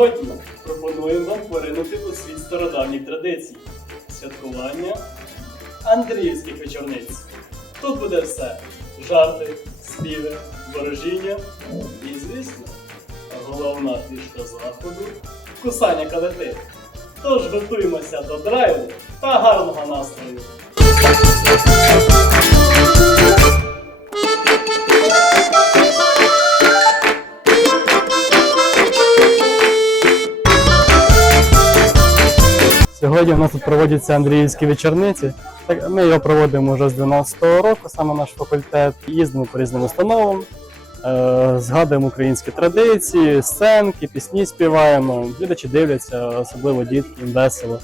Сьогодні пропонуємо вам поринути у світ стародавніх традицій святкування Андріївських вечорниць. Тут буде все: жарти, співи, ворожіння і, звісно, головна фішка заходу кусання калити. Тож готуємося до драйву та гарного настрою. Сьогодні в нас тут проводяться Андріївські вечорниці. Ми його проводимо вже з 12-го року, саме наш факультет. Їздимо по різним установам, е, згадуємо українські традиції, сценки, пісні співаємо. Глядачі дивляться, особливо дітки, їм весело.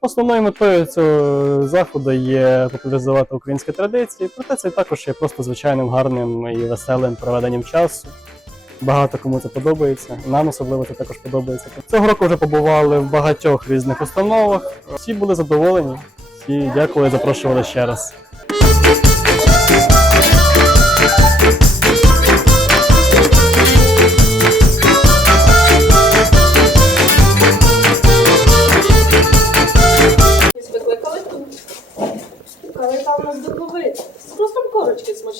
Основною метою цього заходу є популяризувати українські традиції, проте це також є просто звичайним гарним і веселим проведенням часу. Багато кому це подобається. Нам особливо це також подобається. Цього року вже побували в багатьох різних установах. Всі були задоволені. Всі дякую, запрошували ще раз.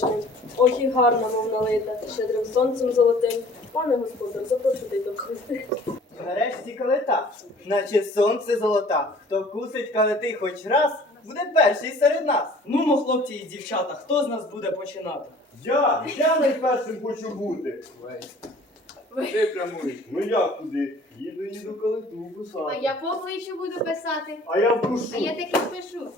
Корочки. Ох і гарна, мов налита, щедрим сонцем золотим. Пане господар, запрошуйте до калити. Нарешті калита, наче сонце золота. Хто кусить калити хоч раз, буде перший серед нас. Ну, мо, хлопці і дівчата, хто з нас буде починати? Я, я найпершим хочу бути. Ти прямуєш. Ну як туди? Їду, їду калиту А я по обличчю буду писати. А я вкушу. А я таки пишу.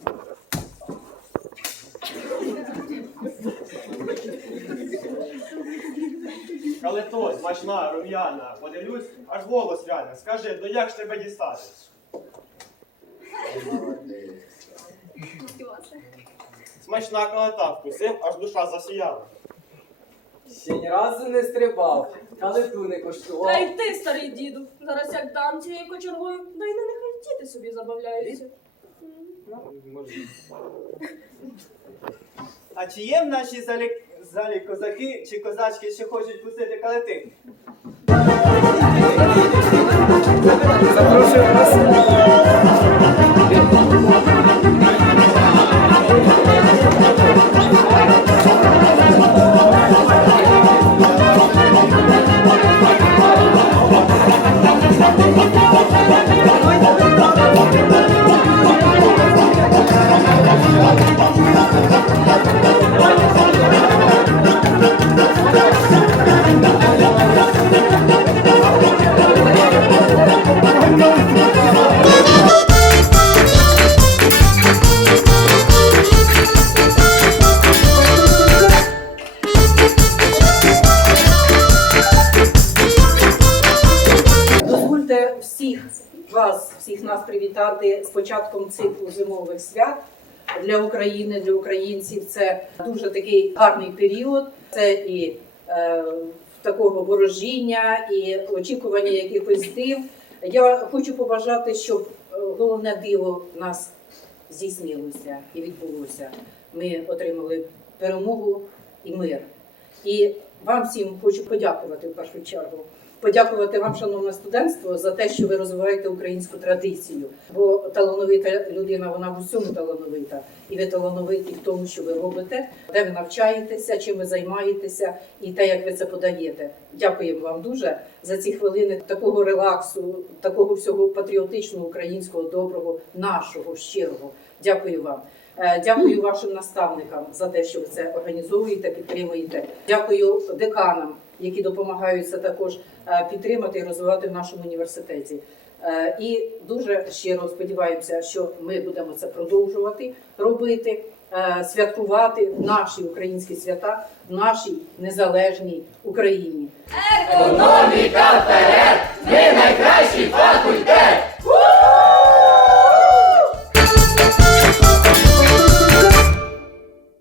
Калито, смачна, рум'яна, подивлюсь, аж голос вяне. Скажи, ну як ж тебе дістати? Смачна калита, вкусив, аж душа засіяла. Ще ні разу не стрибав, калиту не коштував. Та й ти, старий діду, зараз як дам цією кочергою, да й не нехай діти собі забавляються. А чи є в нашій залі, залі козаки чи козачки, що хочуть кусити калити? Запрошую вас. Вас, всіх нас привітати з початком циклу зимових свят для України, для українців. Це дуже такий гарний період. Це і е, такого ворожіння, і очікування якихось див. Я хочу побажати, щоб е, головне диво в нас здійснилося і відбулося. Ми отримали перемогу і мир. І вам всім хочу подякувати в першу чергу. Подякувати вам, шановне студентство, за те, що ви розвиваєте українську традицію. Бо талановита людина, вона в усьому талановита, і ви талановиті в тому, що ви робите, де ви навчаєтеся, чим ви займаєтеся, і те, як ви це подаєте. Дякуємо вам дуже за ці хвилини такого релаксу, такого всього патріотичного, українського, доброго, нашого, щирого. Дякую вам. Е, Дякую вашим наставникам за те, що ви це організовуєте, підтримуєте. Дякую деканам, які допомагають це також е, підтримати і розвивати в нашому університеті. Е, І дуже щиро сподіваємося, що ми будемо це продовжувати робити, е, святкувати наші українські свята в нашій незалежній Україні. Економіка вперед!